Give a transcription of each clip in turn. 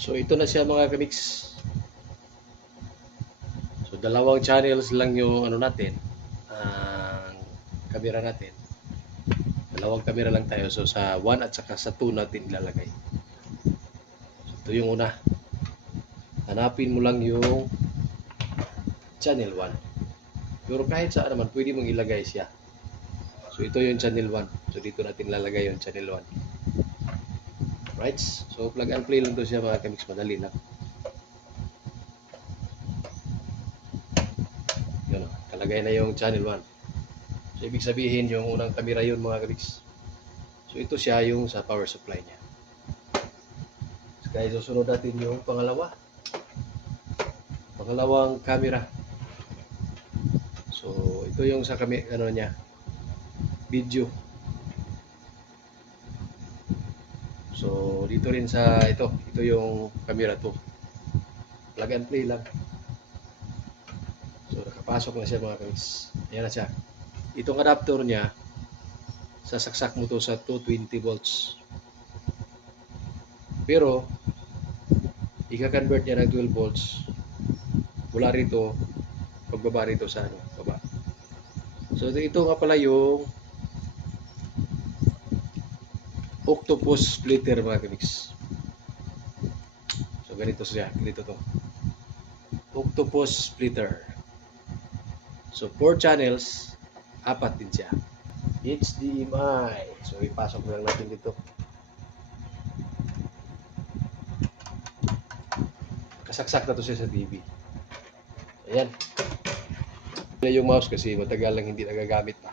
So ito na siya mga kamix. So dalawang channels lang yung ano natin, ang camera natin. Dalawang camera lang tayo. So sa 1 at saka sa 2 natin ilalagay. So, ito yung una. Hanapin mo lang yung channel 1. Pero kahit saan naman pwede mong ilagay siya. So ito yung channel 1. So dito natin lalagay yung channel 1. Right? So plug and play lang to siya mga kamix, madali lang. Yun, kalagay na yung channel 1. So ibig sabihin yung unang camera yun mga kamix. So ito siya yung sa power supply niya. So guys, susunod natin yung pangalawa. Pangalawang camera. So ito yung sa kami ano niya, video. So dito rin sa ito yung camera to. Plug and play lang. So nakapasok na siya mga guys. Ayan na siya. Itong adapter niya, sasaksak mo to sa 220 volts. Pero ika-convert niya ng 12 volts. Mula rito, pagbaba rito sa ano, baba. So ito nga pala yung octopus splitter mga kamix. So ganito siya, ganito to. Octopus splitter. So 4 channels, 4 din siya. HDMI. So ipasok lang natin dito. Kasaksak na to siya sa TV. Ayan. Yung mouse kasi matagal lang hindi nagagamit pa.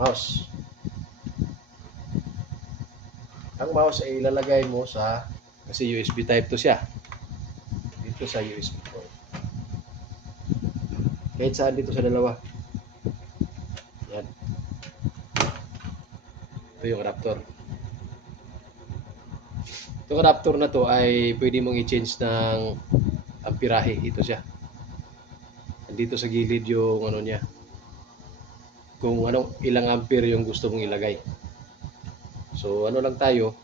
Mouse. Ang mouse ay ilalagay mo sa, kasi USB type to siya. Dito sa USB port. Kahit saan dito sa dalawa. Yan. Ito yung adapter. Itong adapter na to ay pwede mong i-change ng amperahe. Ito siya. Dito sa gilid yung ano niya. Kung ano, ilang ampere yung gusto mong ilagay. So ano lang tayo,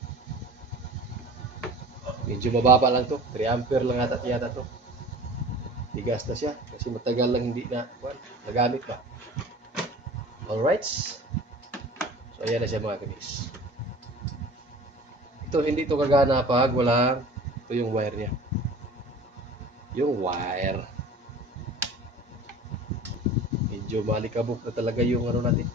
medyo mababa lang to, 3 ampere lang yata to. Tigas na siya kasi matagal lang hindi na nagamit pa. Alright. So ayan na siya mga kamis. Ito hindi to kagana pag wala, ito yung wire niya. Yung wire. Medyo malikabok na talaga yung ano natin.